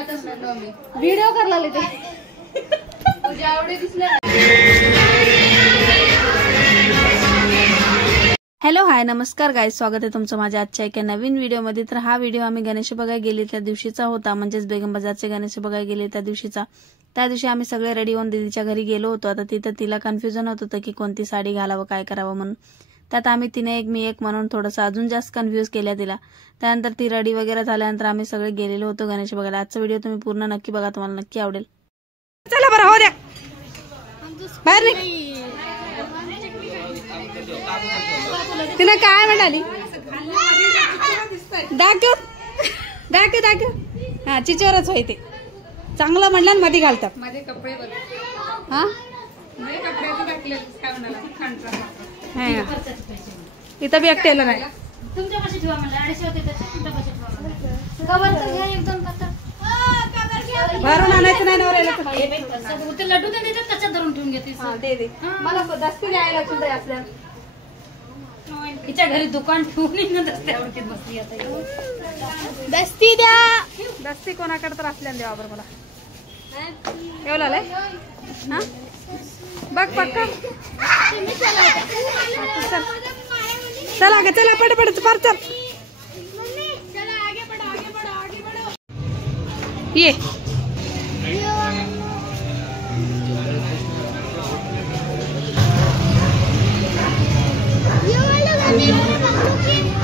Video करायला लागले ते आवडे दिसले। हॅलो हाय नमस्कार गाईज, स्वागत आहे तुमचं माझ्या आजच्या एका नवीन व्हिडिओमध्ये। तर हा व्हिडिओ आम्ही गणेश बघायला गेले त्या दिवशीचा होता, म्हणजेच बेगम बाजारचे गणेश बघायला गेले त्या दिवशीचा। त्या दिवशी आम्ही सगळे रेडी होऊन दीदीच्या घरी गेलो होतो। आता तिथं तिला कन्फ्युजन होत होतं की कोणती साडी घालावं काय करावं म्हणून। त्यात आम्ही तिने एक मी एक म्हणून थोडंसं अजून जास्त कन्फ्यूज केल्या तिला। त्यानंतर ती रेडी वगैरे झाल्यानंतर आम्ही सगळे गेलेलो होतो गणेश बघायला। आजचा व्हिडिओ तुम्ही पूर्ण नक्की बघा, तुम्हाला नक्की आवडेल। चला बरं हो द्या बाहेर निघ। तिला काय म्हणाली दाखव दाखव दाखव। हा चिचोरच होय ते चांगलं म्हणलं ना मध्ये घालतात माझे कपडे बघ। हा माझे कपड्याचं टाकले काय म्हणाला खांडचा इथं बी एक टेलर आहे। तुमच्यापाशी ठेवा मला 250 होते तुमच्यापाशी ठेवा मला। कवर घ्या एक दोन कटर भरून आणायचं नाही नवऱ्याला ते लड्डू ते देतात त्याच्यात धरून ठेवून घेते। दे दे मला दस्ती द्यायला सुद्धा असल्या तिच्या घरी दुकान ठेवून दस्त्यावरती बसली आता। दस्ती द्या, दस्ती कोणाकडे तर असल्या द्यावा बरं मला। एवढं आलंय हा बघ पक्का चला ग चला पट पट पार चल ये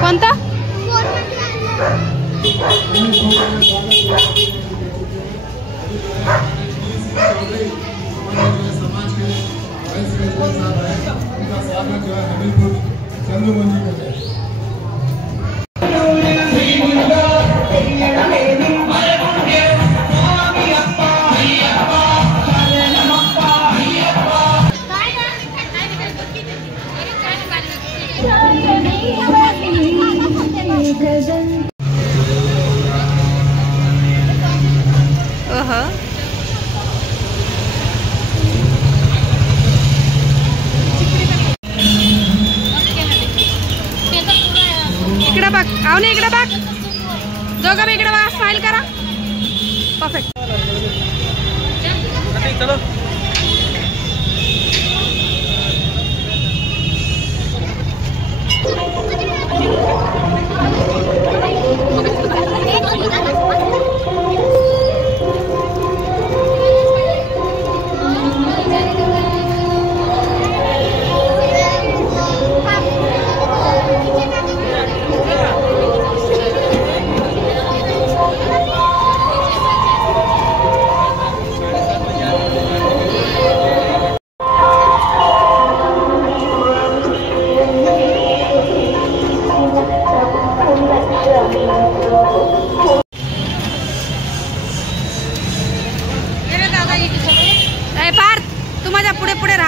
कोणता इकडे बघ आवने इकडे बघ दोघं बी इकडे बघा स्माइल करा परफेक्ट। चलो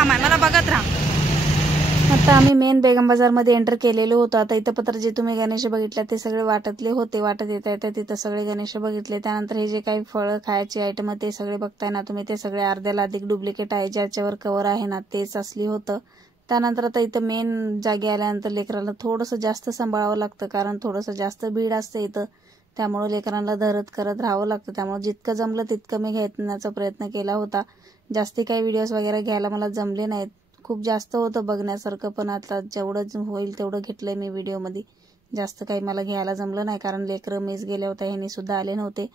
मला बघत राहा। आता आम्ही मेन बेगम बाजार मध्ये एंटर केलेलो होतो। आता इथं पत्र जे तुम्ही गणेश बघितले ते सगळे वाटतले होते, वाटत येत आहेत तिथं सगळे गणेश बघितले। त्यानंतर हे जे काही फळं खायचे आयटम ते सगळे बघताय ना तुम्ही, ते सगळे अर्ध्याला अधिक डुप्लिकेट आहे, ज्याच्यावर कव्हर आहे ना तेच असली होतं। त्यानंतर आता इथं मेन जागी आल्यानंतर लेकराला थोडंसं जास्त सांभाळावं लागतं, कारण थोडंसं जास्त भीड असतं इथं, त्यामुळे लेकरांना धरत करत राहावं लागतं। त्यामुळे जितकं जमलं तितकं मी घेण्याचा प्रयत्न केला होता। जास्ती काही व्हिडिओज वगैरे घ्यायला मला जमले नाहीत, खूप जास्त होतं बघण्यासारखं, पण आता जेवढं होईल तेवढं घेतलंय मी व्हिडिओमध्ये। जास्त काही मला घ्यायला जमलं नाही कारण लेकरं मिस गेले होते, ह्यांनी सुद्धा आले नव्हते।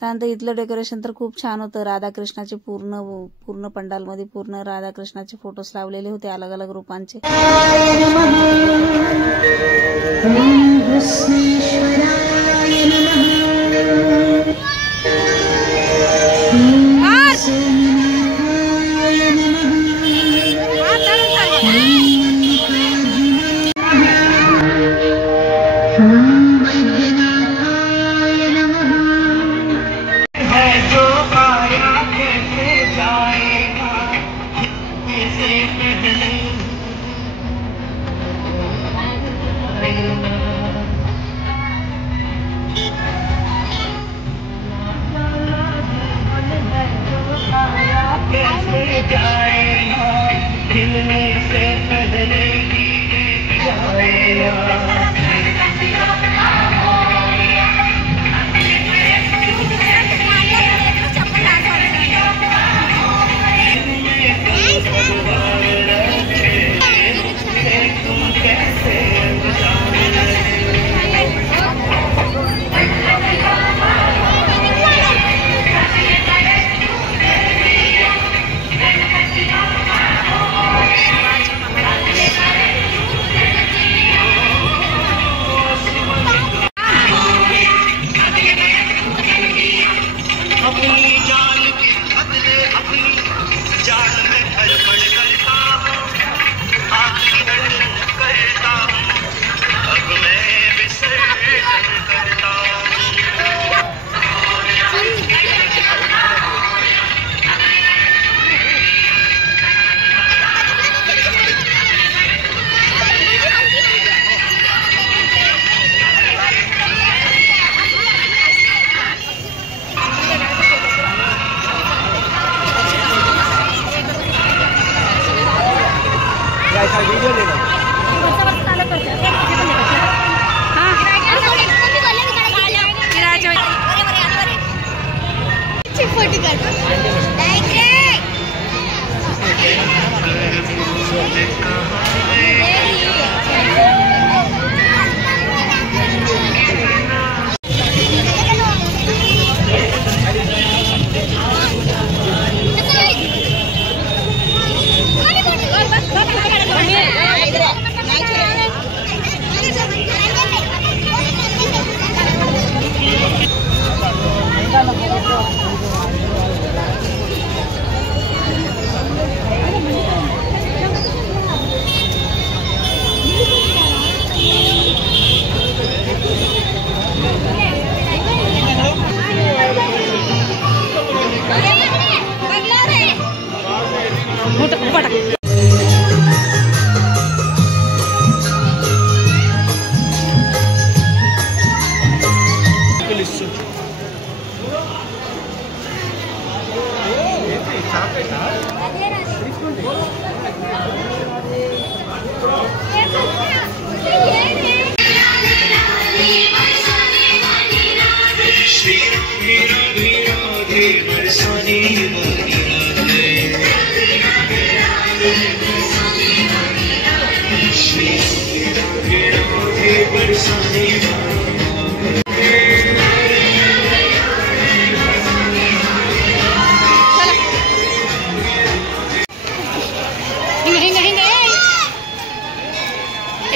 त्यानंतर इथलं डेकोरेशन तर खूप छान होतं। राधाकृष्णाचे पूर्ण पंडालमध्ये पूर्ण राधाकृष्णाचे फोटोज लावलेले होते अलग अलग रूपांचे। फोटो काढ.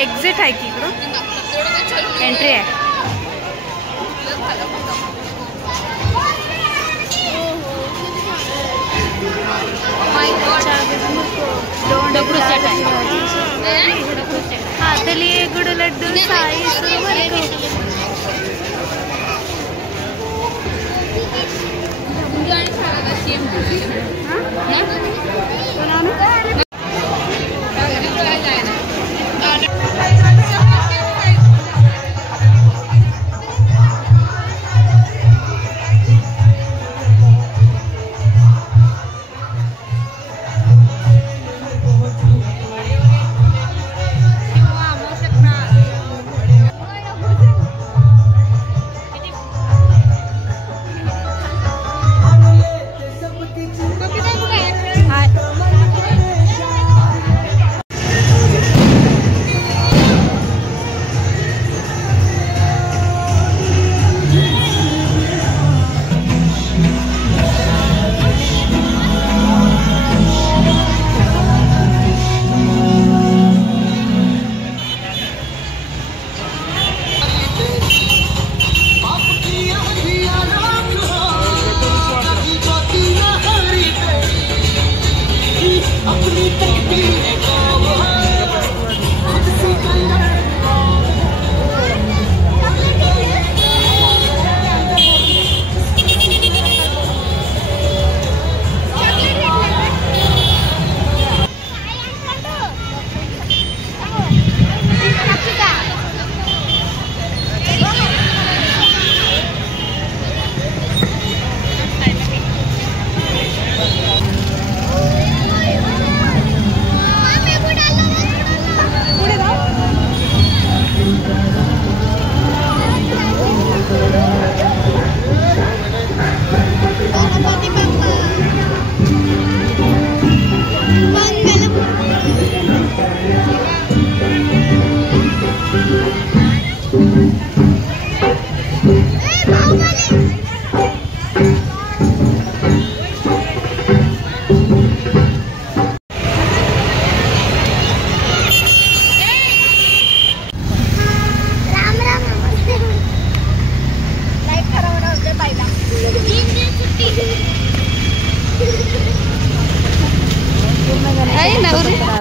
एक्झिट आहे की इकडं एंट्री आहे. हातली गुड लड्डू साई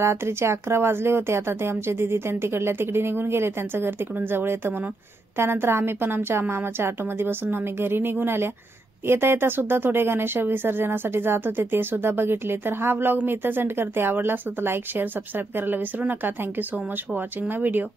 रात्रीचे 11 वाजले होते. आता ते आमचे दीदी तिकडल्या तिकडे निघून गेले, त्यांचं घर तिकडून जवळ येतं म्हणून. त्यानंतर आम्ही पण आमच्या मामाच्या ऑटोमध्ये बसून आम्ही घरी निघून आल्या. येता येता सुद्धा थोडे गणेश विसर्जनासाठी जात होते, ते सुद्धा बघितले. तर हा व्लॉग मी इथंच एंड करते. आवडला असला तर लाईक शेअर सबस्क्राईब करायला विसरू नका. Thank you so much for watching my video.